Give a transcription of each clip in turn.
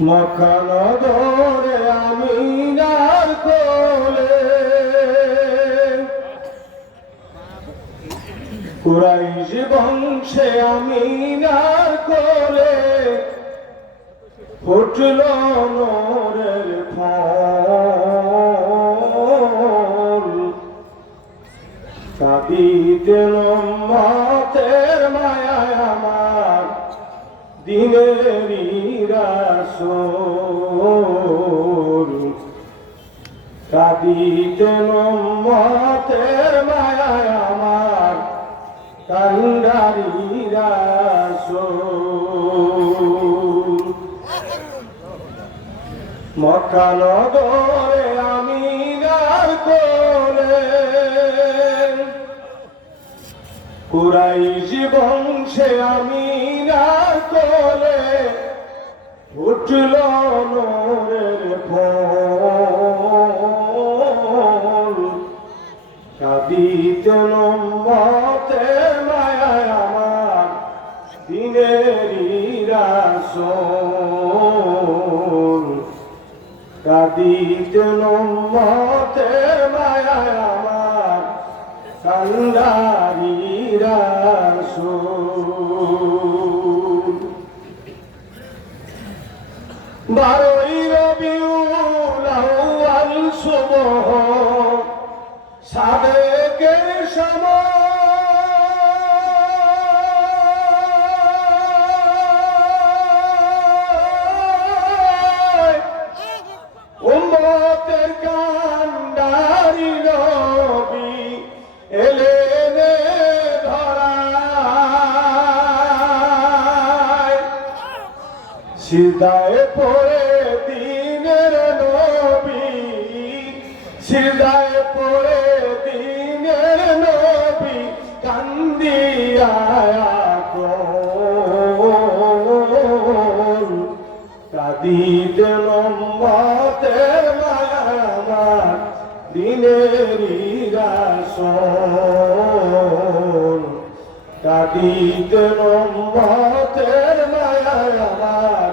মখানগরে আমি নার কোলে। কুরাইশ বংশে আমি নার কোলে। ফুটল নোরের ফল। কাঁদিতে মাতের মায়ায় আমার দিনের রাসূল কাঁদিতে মাতের মায়ায় আমার কান্ডারি রাসূল মক্কানগরে আমি নার কোলে কুরাইশ বংশে আমি কোলে উঠল নোরের ফল। কাঁদিতে নম্বতে মায়া আমার দিনের রাসূল কাঁদিতে নম্বতে সিদায় পড়ে দিনের নবী। সিদায় পড়ে দিনের নবী কান্দিয়া কাদিতে লম্বাতের মায়ামার দিনেরই কাদিতে লম্বাতের মায়ামার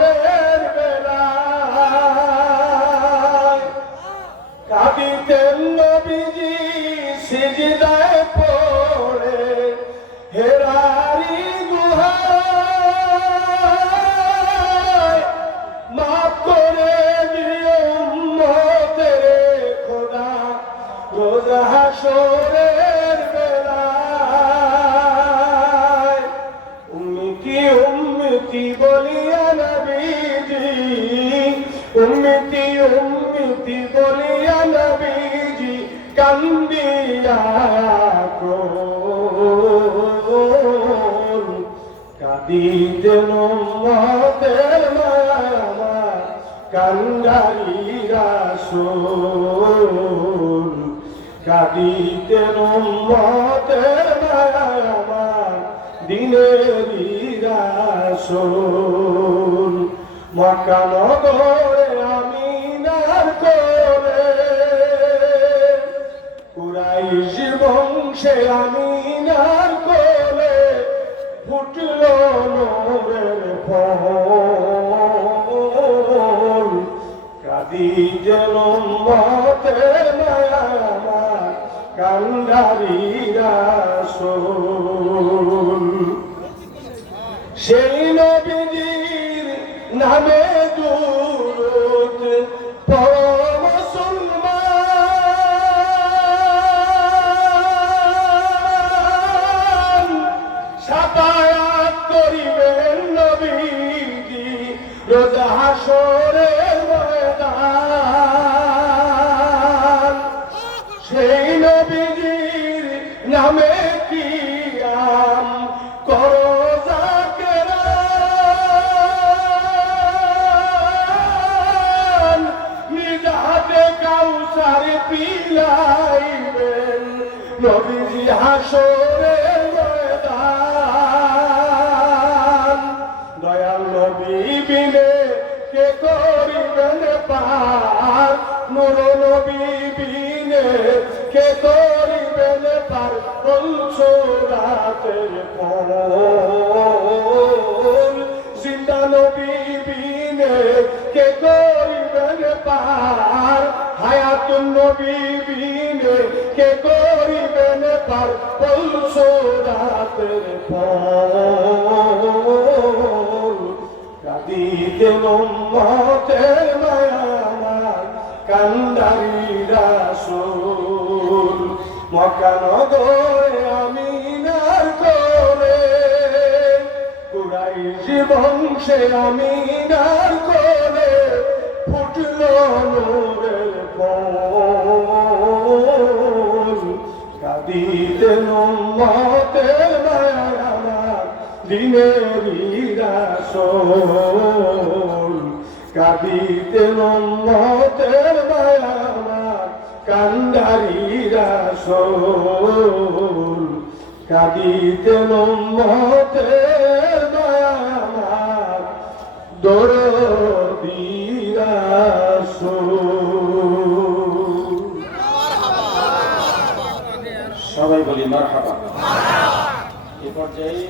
নবীজি সিজদায় পড়ে কান্দিয়া কোন কাঁদিতে নম্বতের মায়া কান্দারি রাসূল কাঁদিতে নম্বতের মায়া আমার দিনেরই রাসূল মক্কা নগরে বংশে আমি নার কোলে ফুটল নোরের ফল কাদি জলম মতের মায়া আমার কান্ডারি সেই নবীজির নামে পার। নূর নবী বিনে কে করিবেন পার? বলছো রাতের পর জিন্দা নবী বিনে কে করিবেন পার? হায়াতুন নবী বিনে কে করিবেন পার? বলছো রাতের পর নম্মতের মায়ামার কান্দারি রাসুল মকানগরে আমিনার করে, কুরাইশি বংশে আমিনার করে, ফুটল নূরের কাদিতে মায়ামার দিনেরই রাসল কাদিতে নম্মতের মায়ামার কান্দারি রাসল কাদিতে নম্মতের মায়ামার দরদি সবাই বলি মার হাবা এ পর্যায়ে